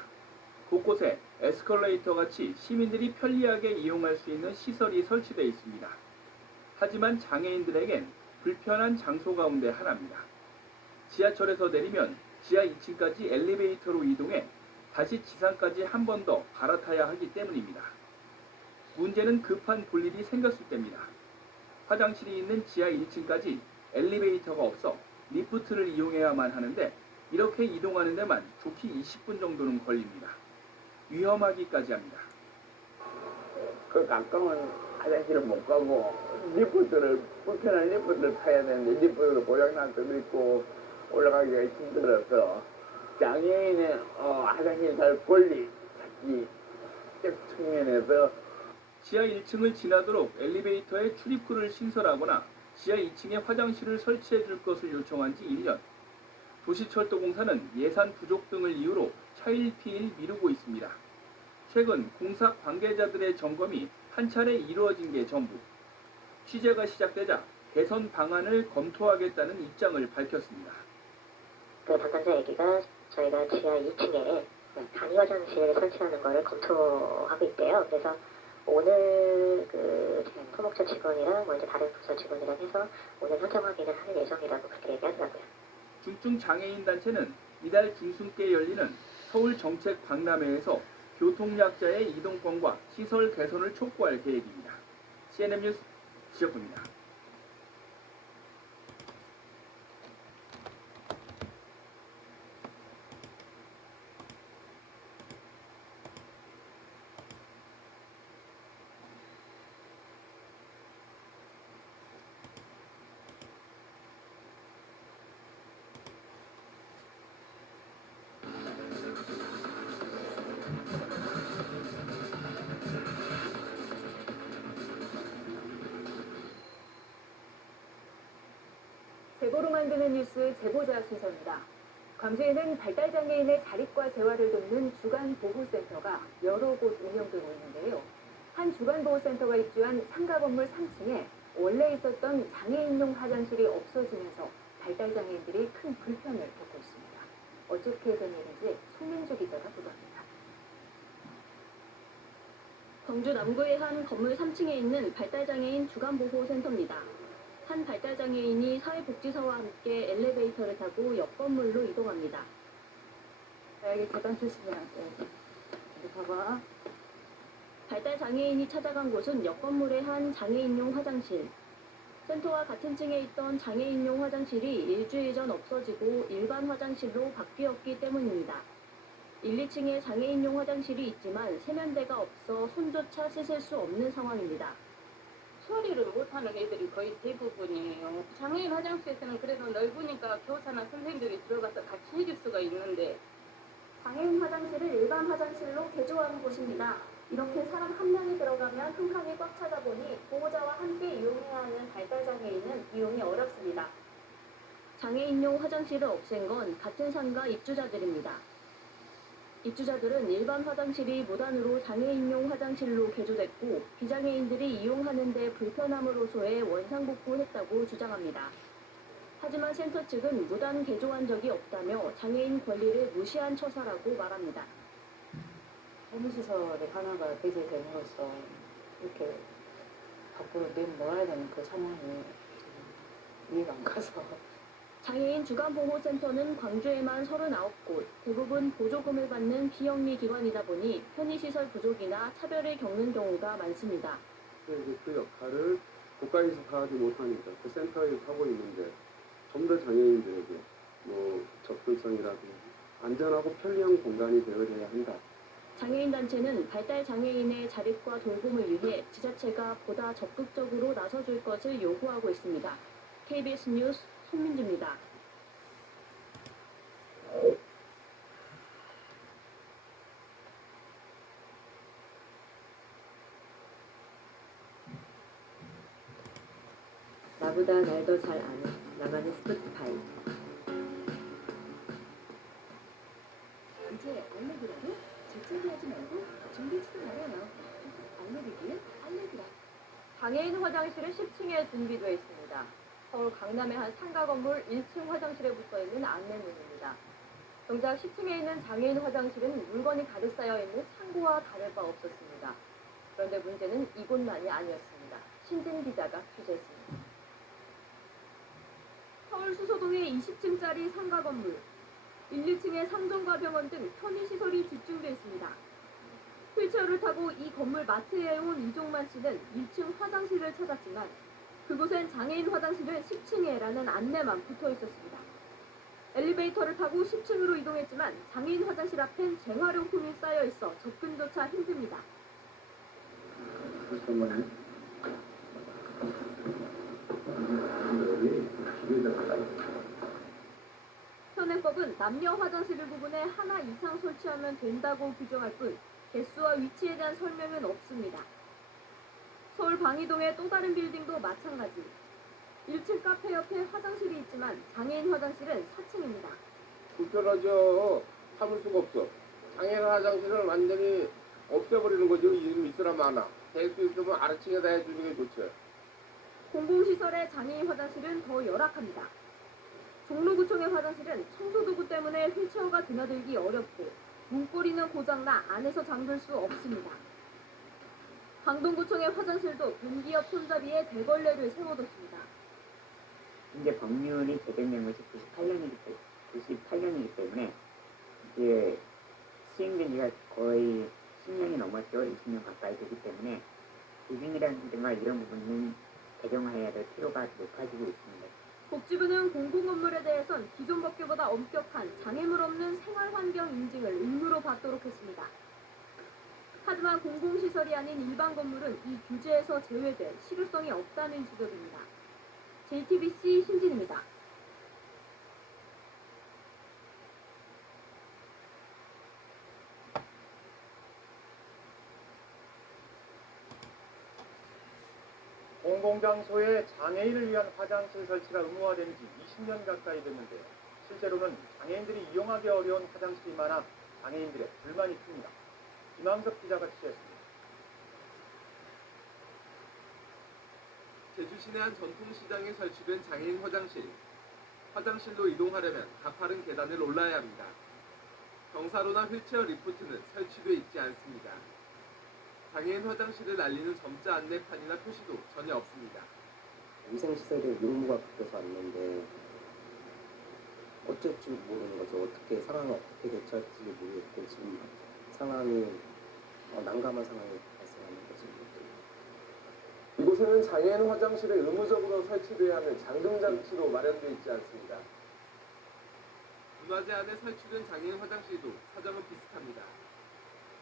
곳곳에 에스컬레이터 같이 시민들이 편리하게 이용할 수 있는 시설이 설치되어 있습니다. 하지만 장애인들에겐 불편한 장소 가운데 하나입니다. 지하철에서 내리면 지하 2층까지 엘리베이터로 이동해 다시 지상까지 한 번 더 갈아타야 하기 때문입니다. 문제는 급한 볼일이 생겼을 때입니다. 화장실이 있는 지하 1층까지 엘리베이터가 없어 리프트를 이용해야만 하는데 이렇게 이동하는 데만 좋게 20분 정도는 걸립니다. 위험하기까지 합니다. 그 가까운 화장실을 못 가고 리프트를 불편한 리프트를 타야 되는데 리프트도 고장난 것도 있고 올라가기가 힘들어서 장애인의 화장실 갈 권리 찾기 측면에서 지하 1층을 지나도록 엘리베이터에 출입구를 신설하거나 지하 2층에 화장실을 설치해 줄 것을 요청한 지 1년. 도시철도공사는 예산 부족 등을 이유로 차일피일 미루고 있습니다. 최근 공사 관계자들의 점검이 한 차례 이루어진 게 전부. 취재가 시작되자 개선 방안을 검토하겠다는 입장을 밝혔습니다. 그 담당자 얘기가 저희가 지하 2층에 단위 화장실을 설치하는 것을 검토하고 있대요. 그래서 오늘 그 토목처 직원이랑 이제 다른 부서 직원이랑 해서 오늘 현장 확인을 하는 예정이라고 그렇게 얘기하더라고요. 중증 장애인 단체는 이달 중순께 열리는 서울 정책 박람회에서 교통약자의 이동권과 시설 개선을 촉구할 계획입니다. CNN 뉴스 지역구입니다. 제보로 만드는 뉴스 제보자 순서입니다. 광주에는 발달장애인의 자립과 재활을 돕는 주간보호센터가 여러 곳 운영되고 있는데요. 한 주간보호센터가 입주한 상가 건물 3층에 원래 있었던 장애인용 화장실이 없어지면서 발달 장애인들이 큰 불편을 겪고 있습니다. 어떻게 된 일인지 송민주 기자가 보도합니다. 광주 남구의 한 건물 3층에 있는 발달장애인 주간보호센터입니다. 한 발달장애인이 사회복지사와 함께 엘리베이터를 타고 옆 건물로 이동합니다. 여기 계단 조심해야 돼. 여기 봐봐. 발달장애인이 찾아간 곳은 옆 건물의 한 장애인용 화장실. 센터와 같은 층에 있던 장애인용 화장실이 일주일 전 없어지고 일반 화장실로 바뀌었기 때문입니다. 1, 2층에 장애인용 화장실이 있지만 세면대가 없어 손조차 씻을 수 없는 상황입니다. 처리를 못하는 애들이 거의 대부분이에요. 장애인 화장실에서는 그래도 넓으니까 교사나 선생님들이 들어가서 같이 해줄 수가 있는데 장애인 화장실을 일반 화장실로 개조하는 곳입니다. 이렇게 사람 한 명이 들어가면 한 칸이 꽉 차다 보니 보호자와 함께 이용해야 하는 발달장애인은 이용이 어렵습니다. 장애인용 화장실을 없앤 건 같은 상가 입주자들입니다. 입주자들은 일반 화장실이 무단으로 장애인용 화장실로 개조됐고 비장애인들이 이용하는 데 불편함으로서의 원상복구했다고 주장합니다. 하지만 센터 측은 무단 개조한 적이 없다며 장애인 권리를 무시한 처사라고 말합니다. 사무시설에 하나가 배제됨으로써 이렇게 밖으로 내놓아야 되는 그 상황이 이해가 안 가서 장애인 주간보호센터는 광주에만 39곳, 대부분 보조금을 받는 비영리 기관이다 보니 편의시설 부족이나 차별을 겪는 경우가 많습니다. 그 역할을 국가에서 하지 못하니까 그 센터에서 하고 있는데 좀 더 장애인들에게 접근성이라든지 안전하고 편리한 공간이 되어야 한다. 장애인 단체는 발달 장애인의 자립과 돌봄을 위해 지자체가 보다 적극적으로 나서줄 것을 요구하고 있습니다. KBS 뉴스 손민주입니다. 나보다 날 더 잘 아는 나만의 스포츠파이. 이제 알레그라도 질책이 하지 말고 준비치도 말아요. 알레르기는 알레그라. 장애인 화장실은 10층에 준비되어 있습니다. 서울 강남의 한 상가 건물 1층 화장실에 붙어있는 안내문입니다. 정작 10층에 있는 장애인 화장실은 물건이 가득 쌓여있는 창고와 다를 바 없었습니다. 그런데 문제는 이곳만이 아니었습니다. 신진 기자가 취재했습니다. 서울 수서동의 20층짜리 상가 건물. 1, 2층에 상점과 병원 등 편의시설이 집중되어 있습니다. 휠체어를 타고 이 건물 마트에 온 이종만 씨는 1층 화장실을 찾았지만 그곳엔 장애인 화장실은 10층에라는 안내만 붙어 있었습니다. 엘리베이터를 타고 10층으로 이동했지만 장애인 화장실 앞엔 생활용품이 쌓여 있어 접근조차 힘듭니다. 현행법은 남녀 화장실을 구분해 하나 이상 설치하면 된다고 규정할 뿐 개수와 위치에 대한 설명은 없습니다. 서울 방이동의 또 다른 빌딩도 마찬가지. 1층 카페 옆에 화장실이 있지만 장애인 화장실은 4층입니다. 불편하죠. 참을 수가 없어. 장애인 화장실을 완전히 없애버리는 거죠. 이름 있으라 마나. 될 수 있으면 아래층에다 해주는 게 좋죠. 공공시설의 장애인 화장실은 더 열악합니다. 종로구청의 화장실은 청소도구 때문에 휠체어가 드나들기 어렵고 문고리는 고장나 안에서 잠글 수 없습니다. 강동구청의 화장실도 변기 옆 손잡이에 대걸레를 세워뒀습니다. 이제 법률이 제정된 것이 98년이기 때문에 이제 시행된 지가 거의 10년이 넘었죠. 20년 가까이 되기 때문에 기준이라든가 이런 부분은 개정해야 될 필요가 높아지고 있습니다. 복지부는 공공건물에 대해선 기존 법규보다 엄격한 장애물 없는 생활환경 인증을 의무로 받도록 했습니다. 하지만 공공시설이 아닌 일반 건물은 이 규제에서 제외돼 실효성이 없다는 지적입니다. JTBC 신진입니다. 공공장소에 장애인을 위한 화장실 설치가 의무화된 지 20년 가까이 됐는데요. 실제로는 장애인들이 이용하기 어려운 화장실이 많아 장애인들의 불만이 큽니다. 김항석 기자가 취재했습니다. 제주 제주 시내 한 전통시장에 설치된 장애인 화장실. 화장실로 이동하려면 가파른 계단을 올라야 합니다. 경사로나 휠체어 리프트는 설치돼 있지 않습니다. 장애인 화장실을 알리는 점자 안내판이나 표시도 전혀 없습니다. 위생시설의 용무가 바뀌어서 왔는데 어쩔 줄 모르는 거죠. 어떻게 상황을 어떻게 대처할지 모르겠고 지금 상황이 난감한 상황이 발생하는 거죠. 이곳에는 장애인 화장실에 의무적으로 설치돼야 하는 잠금장치로 마련되어 있지 않습니다. 문화재 안에 설치된 장애인 화장실도 사정은 비슷합니다.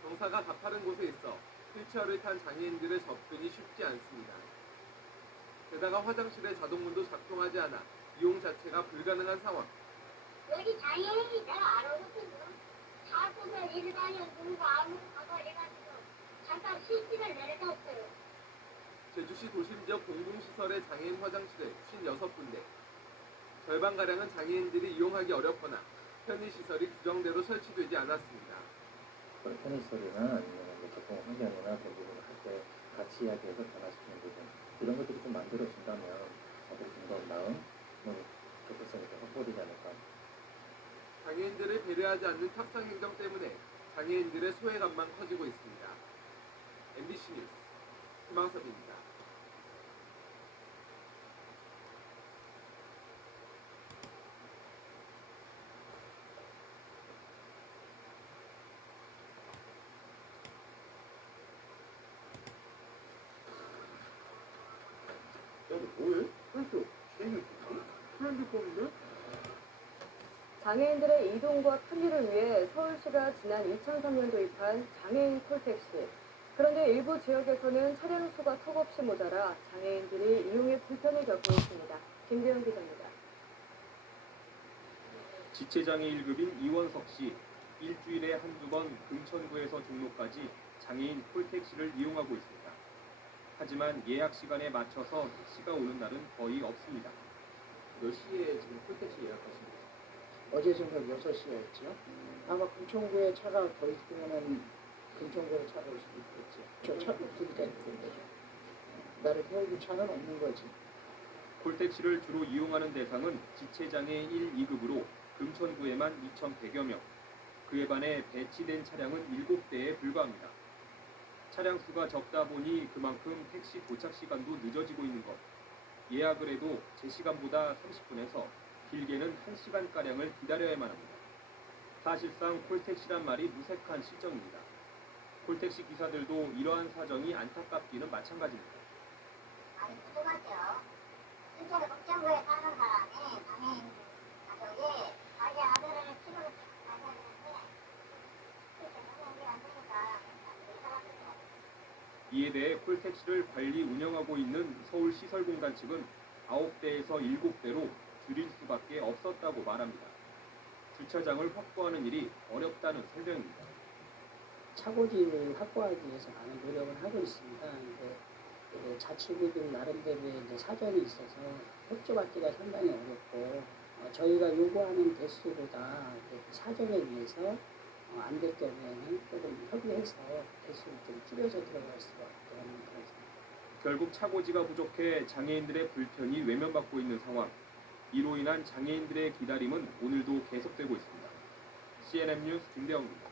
경사가 가파른 곳에 있어 휠체어를 탄 장애인들의 접근이 쉽지 않습니다. 게다가 화장실의 자동문도 작동하지 않아 이용 자체가 불가능한 상황. 여기 장애인이 내가 알아보거든. 자꾸만 일반인 누가 아무도 가서 해가지고 잠깐 실직을 내려가 없어요. 제주시 도심지역 공공시설의 장애인 화장실에 56군데. 절반가량은 장애인들이 이용하기 어렵거나 편의시설이 규정대로 설치되지 않았습니다. 편의시설이나 아니면 교통 환경이나 대부분 할 때 같이 이야기해서 변화시키는 부분 이런 것들이 좀 만들어진다면 앞으로 좀 더 나은 접근성이 더 확보되지 않을까. 장애인들을 배려하지 않는 탑상행정 때문에 장애인들의 소외감만 커지고 있습니다. MBC 뉴스 희망섭입니다. 뭐해? 그래서 비행기 비행기권인데? 장애인들의 이동과 편의를 위해 서울시가 지난 2003년 도입한 장애인 콜택시. 그런데 일부 지역에서는 차량 수가 턱없이 모자라 장애인들이 이용에 불편을 겪고 있습니다. 김대영 기자입니다. 지체장애 1급인 이원석 씨, 일주일에 한두 번 금천구에서 종로까지 장애인 콜택시를 이용하고 있습니다. 하지만 예약 시간에 맞춰서 택시가 오는 날은 거의 없습니다. 몇 시에 지금 콜택시 예약하십니까? 어제 저녁 6시였죠. 아마 금천구에 차가 더 있으면은 금천구에 차가 올 수도 있겠지. 저 차가 없으니까 있는 거죠. 나를 태우는 차는 없는 거지. 콜택시를 주로 이용하는 대상은 지체장애 1, 2급으로 금천구에만 2,100여 명. 그에 반해 배치된 차량은 7대에 불과합니다. 차량 수가 적다 보니 그만큼 택시 도착 시간도 늦어지고 있는 것. 예약을 해도 제 시간보다 30분에서 길게는 1시간가량을 기다려야만 합니다. 사실상 콜택시란 말이 무색한 실정입니다. 콜택시 기사들도 이러한 사정이 안타깝기는 마찬가지입니다. 아니 부족하죠. 실제로 걱정구에 사는 사람이 장애인 가족이 자기 아들을 치료를 가셔야 되는데 그렇게 너무 이게 안 되니까 이 사람들이 이에 대해 콜택시를 관리 운영하고 있는 서울시설공단 측은 9대에서 7대로 줄일 수밖에 없었다고 말합니다. 주차장을 확보하는 일이 어렵다는 설명입니다. 차고지를 확보하기 위해서 많은 노력을 하고 있습니다. 근데 자치구들 나름대로의 이제 사정이 있어서 협조받기가 상당히 어렵고 저희가 요구하는 대수보다 사정에 의해서 안 될 경우에는 조금 협의해서 대수를 좀 줄여서 들어갈 수가 있다는 거죠. 결국 차고지가 부족해 장애인들의 불편이 외면받고 있는 상황. 이로 인한 장애인들의 기다림은 오늘도 계속되고 있습니다. CNN 뉴스 김대영입니다.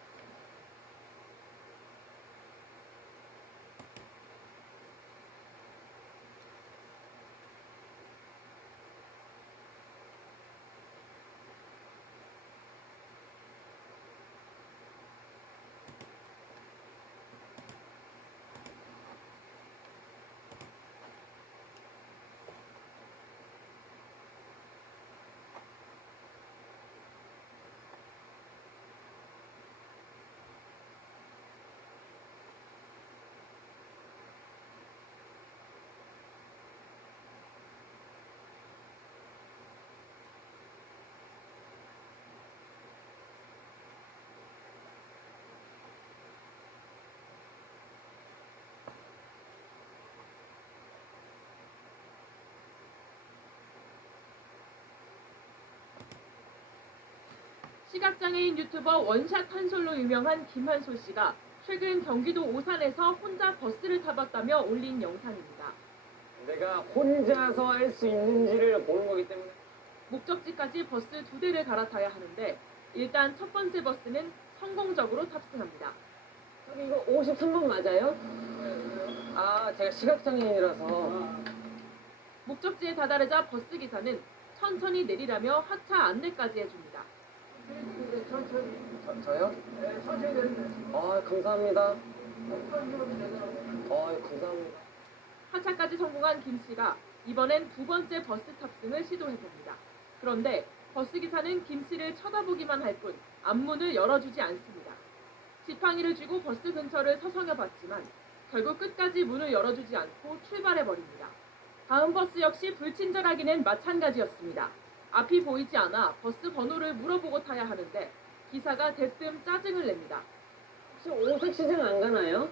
시각장애인 유튜버 원샷 한솔로 유명한 김한솔 씨가 최근 경기도 오산에서 혼자 버스를 타봤다며 올린 영상입니다. 내가 혼자서 할 수 있는지를 보는 거기 때문에. 목적지까지 버스 2대를 갈아타야 하는데 일단 첫 번째 버스는 성공적으로 탑승합니다. 저기 이거 53번 맞아요? 아, 제가 시각장애인이라서. 목적지에 다다르자 버스 기사는 천천히 내리라며 하차 안내까지 해줍니다. 저요? 네, 천천히 내리세요. 아, 감사합니다. 감사합니다. 하차까지 성공한 김 씨가 이번엔 두 번째 버스 탑승을 시도해봅니다. 그런데 버스 기사는 김 씨를 쳐다보기만 할 뿐 앞문을 열어주지 않습니다. 지팡이를 쥐고 버스 근처를 서성여봤지만 결국 끝까지 문을 열어주지 않고 출발해버립니다. 다음 버스 역시 불친절하기는 마찬가지였습니다. 앞이 보이지 않아 버스 번호를 물어보고 타야 하는데 기사가 대뜸 짜증을 냅니다. 혹시 오색 시즌 안 가나요?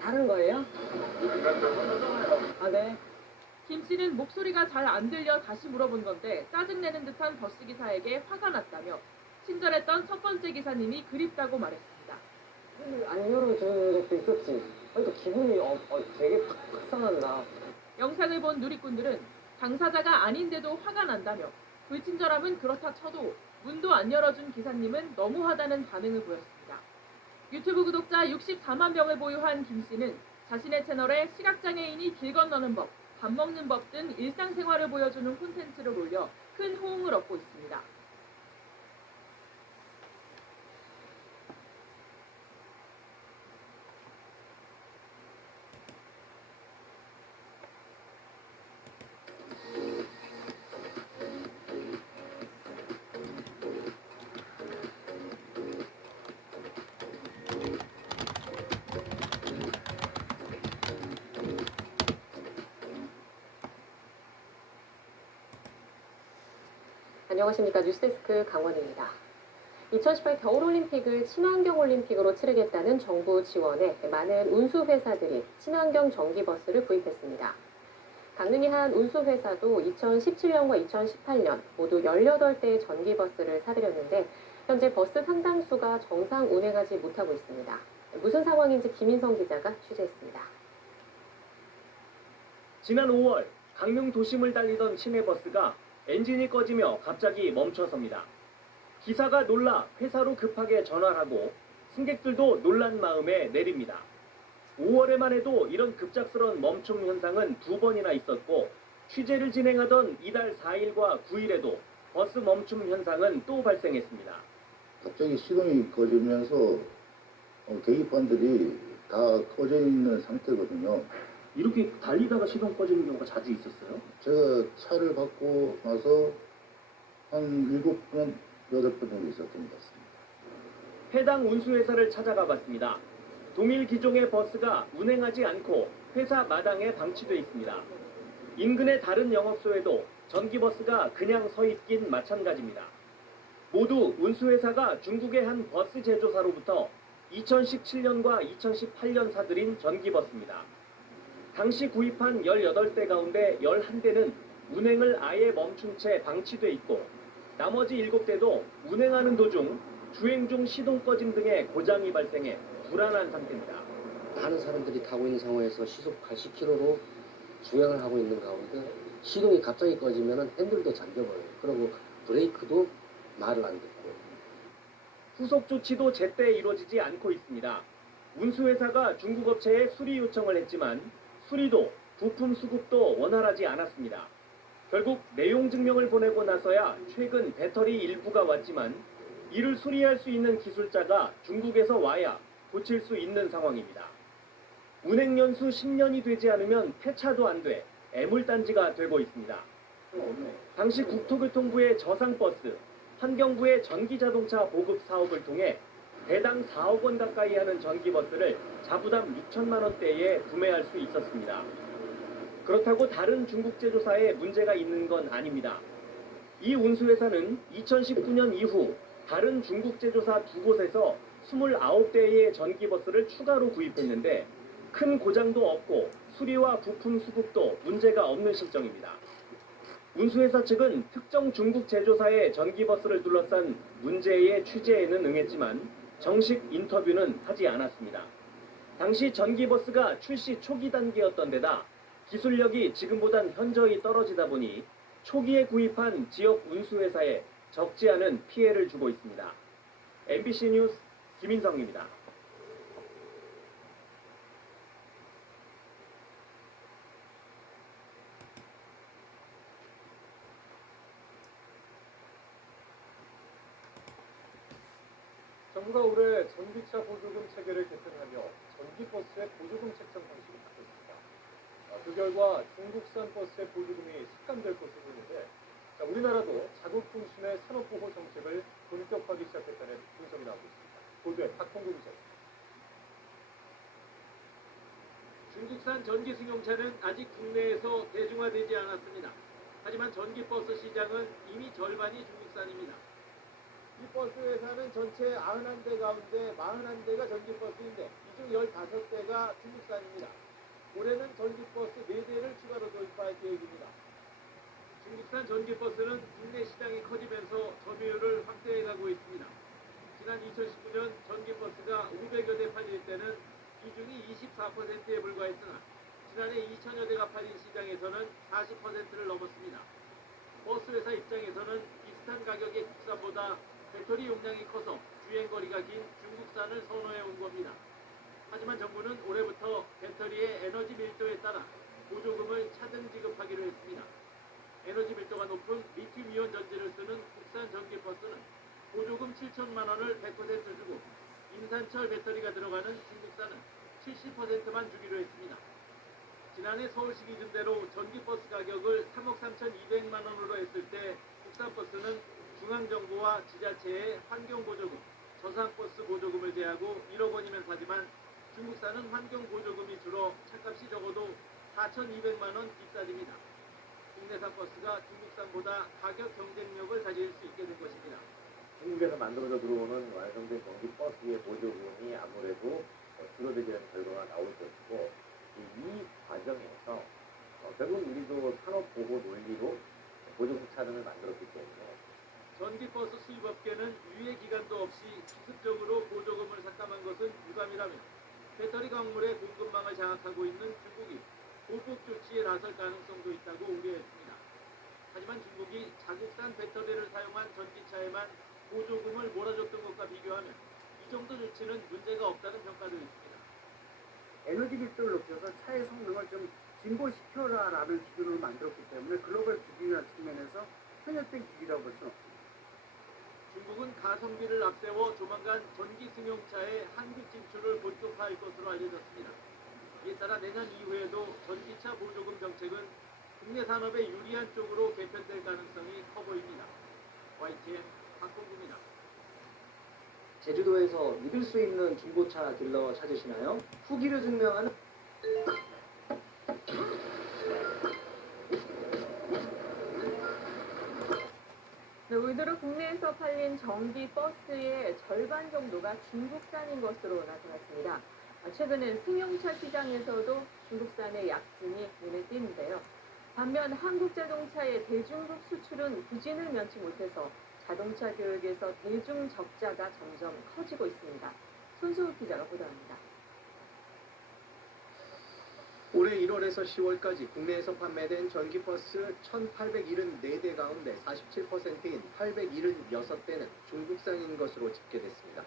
다른 거예요? 아, 네. 김 씨는 목소리가 잘 안 들려 다시 물어본 건데 짜증내는 듯한 버스 기사에게 화가 났다며 친절했던 첫 번째 기사님이 그립다고 말했습니다. 안 열어주는 것도 있었지. 그러니까 기분이 되게 상한다. 영상을 본 누리꾼들은 당사자가 아닌데도 화가 난다며 불친절함은 그렇다 쳐도 문도 안 열어준 기사님은 너무하다는 반응을 보였습니다. 유튜브 구독자 64만 명을 보유한 김 씨는 자신의 채널에 시각장애인이 길 건너는 법, 밥 먹는 법 등 일상생활을 보여주는 콘텐츠를 올려 큰 호응을 얻고 있습니다. 안녕하십니까. 뉴스데스크 강원입니다. 2018 겨울올림픽을 친환경올림픽으로 치르겠다는 정부 지원에 많은 운수회사들이 친환경 전기버스를 구입했습니다. 강릉의 한 운수회사도 2017년과 2018년 모두 18대의 전기버스를 사들였는데 현재 버스 상당수가 정상 운행하지 못하고 있습니다. 무슨 상황인지 김인성 기자가 취재했습니다. 지난 5월 강릉 도심을 달리던 시내버스가 엔진이 꺼지며 갑자기 멈춰섭니다. 기사가 놀라 회사로 급하게 전화하고 승객들도 놀란 마음에 내립니다. 5월에만 해도 이런 급작스러운 멈춤 현상은 2번이나 있었고 취재를 진행하던 이달 4일과 9일에도 버스 멈춤 현상은 또 발생했습니다. 갑자기 시동이 꺼지면서 계기판들이 다 꺼져 있는 상태거든요. 이렇게 달리다가 시동 꺼지는 경우가 자주 있었어요? 제가 차를 받고 나서 한 7번, 8번 정도 있었던 것 같습니다. 해당 운수회사를 찾아가 봤습니다. 동일 기종의 버스가 운행하지 않고 회사 마당에 방치돼 있습니다. 인근의 다른 영업소에도 전기버스가 그냥 서 있긴 마찬가지입니다. 모두 운수회사가 중국의 한 버스 제조사로부터 2017년과 2018년 사들인 전기버스입니다. 당시 구입한 18대 가운데 11대는 운행을 아예 멈춘 채 방치돼 있고 나머지 7대도 운행하는 도중 주행 중 시동 꺼짐 등의 고장이 발생해 불안한 상태입니다. 많은 사람들이 타고 있는 상황에서 시속 80km로 주행을 하고 있는 가운데 시동이 갑자기 꺼지면 핸들도 잠겨버려요. 그리고 브레이크도 말을 안 듣고. 후속 조치도 제때 이루어지지 않고 있습니다. 운수회사가 중국 업체에 수리 요청을 했지만 수리도 부품 수급도 원활하지 않았습니다. 결국 내용 증명을 보내고 나서야 최근 배터리 일부가 왔지만 이를 수리할 수 있는 기술자가 중국에서 와야 고칠 수 있는 상황입니다. 운행 연수 10년이 되지 않으면 폐차도 안 돼 애물단지가 되고 있습니다. 당시 국토교통부의 저상버스, 환경부의 전기자동차 보급 사업을 통해 대당 4억 원 가까이 하는 전기버스를 자부담 6천만 원대에 구매할 수 있었습니다. 그렇다고 다른 중국 제조사에 문제가 있는 건 아닙니다. 이 운수회사는 2019년 이후 다른 중국 제조사 2곳에서 29대의 전기버스를 추가로 구입했는데 큰 고장도 없고 수리와 부품 수급도 문제가 없는 실정입니다. 운수회사 측은 특정 중국 제조사의 전기버스를 둘러싼 문제의 취재에는 응했지만 정식 인터뷰는 하지 않았습니다. 당시 전기버스가 출시 초기 단계였던 데다 기술력이 지금보단 현저히 떨어지다 보니 초기에 구입한 지역 운수회사에 적지 않은 피해를 주고 있습니다. MBC 뉴스 김인성입니다. 정부가 올해 전기차 보조금 체계를 개편하며 전기버스의 보조금 책정 방식이 바뀌었습니다. 그 결과 중국산 버스의 보조금이 삭감될 것으로 보이는데 우리나라도 자국통신의 산업보호 정책을 본격화하기 시작했다는 분석이 나오고 있습니다. 보도에 박홍구 기자입니다. 중국산 전기 승용차는 아직 국내에서 대중화되지 않았습니다. 하지만 전기버스 시장은 이미 절반이 중국산입니다. 이 버스 회사는 전체 91대 가운데 41대가 전기버스인데 이 중 15대가 중국산입니다. 올해는 전기버스 4대를 추가로 도입할 계획입니다. 중국산 전기버스는 국내 시장이 커지면서 점유율을 확대해가고 있습니다. 지난 2019년 전기버스가 500여 대 팔릴 때는 비중이 24%에 불과했으나 지난해 2천여 대가 팔린 시장에서는 40%를 넘었습니다. 버스 회사 입장에서는 비슷한 가격의 국산보다 배터리 용량이 커서 주행거리가 긴 중국산을 선호해 온 겁니다. 하지만 정부는 올해부터 배터리의 에너지 밀도에 따라 보조금을 차등 지급하기로 했습니다. 에너지 밀도가 높은 리튬이온 전지를 쓰는 국산 전기버스는 보조금 7천만 원을 100% 주고 임산철 배터리가 들어가는 중국산은 70%만 주기로 했습니다. 지난해 서울시 기준대로 전기버스 가격을 3억 3,200만 원으로 했을 때 국산버스는 중앙정부와 지자체의 환경보조금, 저상버스 보조금을 제하고 1억 원이면 사지만 중국산은 환경보조금이 줄어 차값이 적어도 4,200만 원 비싸집니다. 국내산 버스가 중국산보다 가격 경쟁력을 가질 수 있게 된 것입니다. 중국에서 만들어져 들어오는 완성된 전기 버스의 보조금이 아무래도 줄어들게 되는 결과가 나올 것이고 이 과정에서 결국 우리도 산업보호 논리로 보조금 차등을 만들었기 때문에 전기버스 수입업계는 유예 기간도 없이 기습적으로 보조금을 삭감한 것은 유감이라며 배터리 광물의 공급망을 장악하고 있는 중국이 보복 조치에 나설 가능성도 있다고 우려했습니다. 하지만 중국이 자국산 배터리를 사용한 전기차에만 보조금을 몰아줬던 것과 비교하면 이 정도 조치는 문제가 없다는 평가도 있습니다. 에너지 밀도를 높여서 차의 성능을 좀 진보시켜라라는 기준을 만들었기 때문에 글로벌 기준이라는 측면에서 편협된 기준이라고 볼 수는 없습니다. 중국은 가성비를 앞세워 조만간 전기 승용차의 한국 진출을 본격화할 것으로 알려졌습니다. 이에 따라 내년 이후에도 전기차 보조금 정책은 국내 산업에 유리한 쪽으로 개편될 가능성이 커 보입니다. YTN 박홍구입니다. 제주도에서 믿을 수 있는 중고차 딜러 찾으시나요? 후기를 증명하는 네, 올 들어 국내에서 팔린 전기 버스의 절반 정도가 중국산인 것으로 나타났습니다. 최근엔 승용차 시장에서도 중국산의 약진이 눈에 띄는데요. 반면 한국자동차의 대중국 수출은 부진을 면치 못해서 자동차 교육에서 대중 적자가 점점 커지고 있습니다. 손수욱 기자가 보도합니다. 올해 1월에서 10월까지 국내에서 판매된 전기버스 1,874대 가운데 47%인 876대는 중국산인 것으로 집계됐습니다.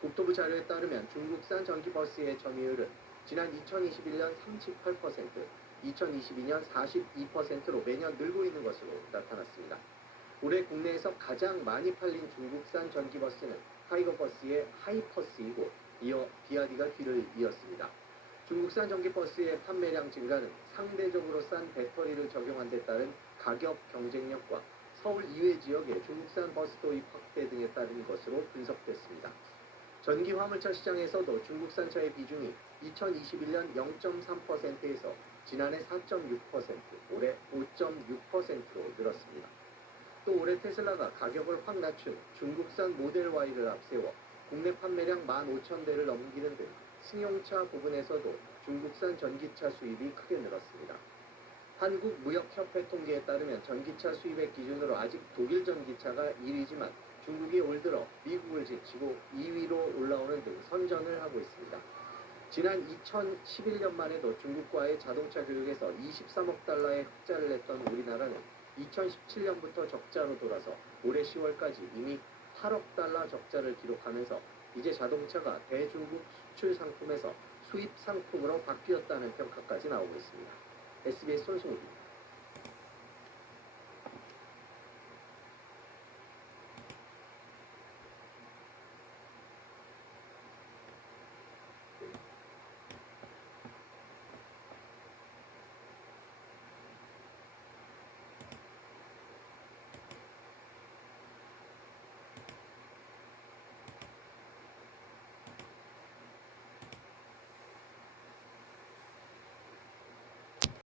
국토부 자료에 따르면 중국산 전기버스의 점유율은 지난 2021년 38%, 2022년 42%로 매년 늘고 있는 것으로 나타났습니다. 올해 국내에서 가장 많이 팔린 중국산 전기버스는 타이거버스의 하이퍼스이고 이어 비아디가 뒤를 이었습니다. 중국산 전기버스의 판매량 증가는 상대적으로 싼 배터리를 적용한 데 따른 가격 경쟁력과 서울 이외 지역의 중국산 버스 도입 확대 등에 따른 것으로 분석됐습니다. 전기 화물차 시장에서도 중국산 차의 비중이 2021년 0.3%에서 지난해 4.6%, 올해 5.6%로 늘었습니다. 또 올해 테슬라가 가격을 확 낮춘 중국산 모델 Y를 앞세워 국내 판매량 15,000대를 넘기는 등 승용차 부분에서도 중국산 전기차 수입이 크게 늘었습니다. 한국무역협회 통계에 따르면 전기차 수입액 기준으로 아직 독일 전기차가 1위지만 중국이 올 들어 미국을 제치고 2위로 올라오는 등 선전을 하고 있습니다. 지난 2011년만 해도 중국과의 자동차 교육에서 23억 달러의 흑자를 냈던 우리나라는 2017년부터 적자로 돌아서 올해 10월까지 이미 8억 달러 적자를 기록하면서 이제 자동차가 대중국 수출 상품에서 수입 상품으로 바뀌었다는 평가까지 나오고 있습니다. SBS 손승욱입니다.